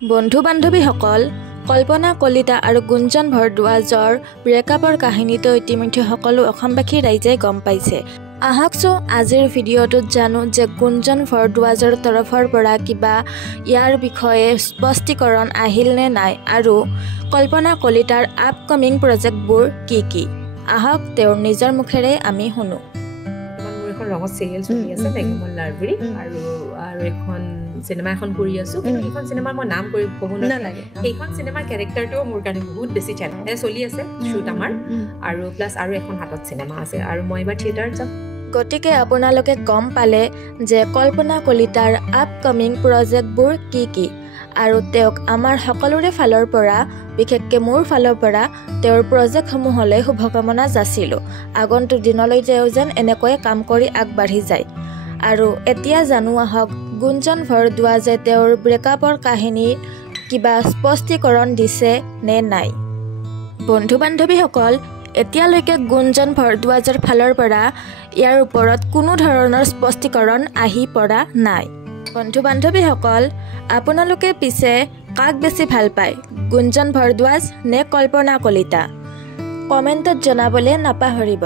বন্ধু বান্ধৱীসকল, কল্পনা কলিতা আৰু গুঞ্জন ভৰদ্বাজৰ ব্ৰেকআপৰ কাহিনীটো ইতিমধ্যে সকলো অসমবাসী ৰাইজে গম পাইছে। আহকচোন আজিৰ ভিডিঅ'টোত জানো যে গুঞ্জন ভৰদ্বাজৰ তৰফৰ পৰা কিবা ইয়াৰ বিষয়ে স্পষ্টীকৰণ আহিল নে নাই আৰু কল্পনা কলিতাৰ আপকামিং প্ৰজেক্টবোৰ কি। আহক তেওঁৰ নিজৰ মুখেৰে আমি শুনো। এখন ৰঙত চিৰিয়েল চলি আছে মেঘমল লাৰবৰী আৰু এখন চিনেমা এখন কৰি আছো, কিন্তু এইখন চিনেমাৰ মই নাম কৰি ক'ব নালাগে। সেইখন চিনেমাৰ কেৰেক্টাৰটো মোৰ কাৰণে বহুত বেছি চেলেঞ্জ চলি আছে শ্বুট আমাৰ, আৰু প্লাছ আৰু এখন হাতত চিনেমা আছে আৰু মই এবাৰ থিয়েটাৰত যাম। গতিকে আপোনালোকে গম পালে যে কল্পনা কলিতাৰ আপকামিং প্ৰজেক্টবোৰ কি আৰু তেওঁক আমাৰ সকলোৰে ফালৰ পৰা, বিশেষকৈ মোৰ ফালৰ পৰা তেওঁৰ প্ৰজেক্টসমূহলৈ শুভকামনা যাচিলোঁ। আগন্তুক দিনলৈ তেওঁ যেন এনেকৈয়ে কাম কৰি আগবাঢ়ি যায়। আৰু এতিয়া জানো আহক গুঞ্জন ভৰদ্বাজে তেওঁৰ ব্ৰেকআপৰ কাহিনীৰ কিবা স্পষ্টীকৰণ দিছে নে নাই। বন্ধু বান্ধৱীসকল, এতিয়ালৈকে গুঞ্জন ভৰদ্বাজৰ ফালৰ পৰা ইয়াৰ ওপৰত কোনো ধৰণৰ স্পষ্টীকৰণ আহি পৰা নাই। বন্ধু বান্ধৱীসকল, আপোনালোকে পিছে কাক বেছি ভাল পায়, গুঞ্জন ভৰদ্বাজ নে কল্পনা কলিতা? কমেণ্টত জনাবলৈ নাপাহৰিব।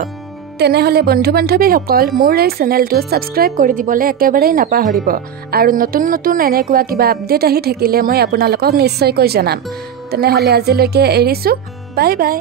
তেনেহ'লে বন্ধু বান্ধৱীসকল, মোৰ এই চেনেলটো ছাবস্ক্ৰাইব কৰি দিবলৈ একেবাৰেই নাপাহৰিব আৰু নতুন এনেকুৱা কিবা আপডেট আহি থাকিলে মই আপোনালোকক নিশ্চয়কৈ জনাম। তেনেহ'লে আজিলৈকে এৰিছোঁ, বাই বাই।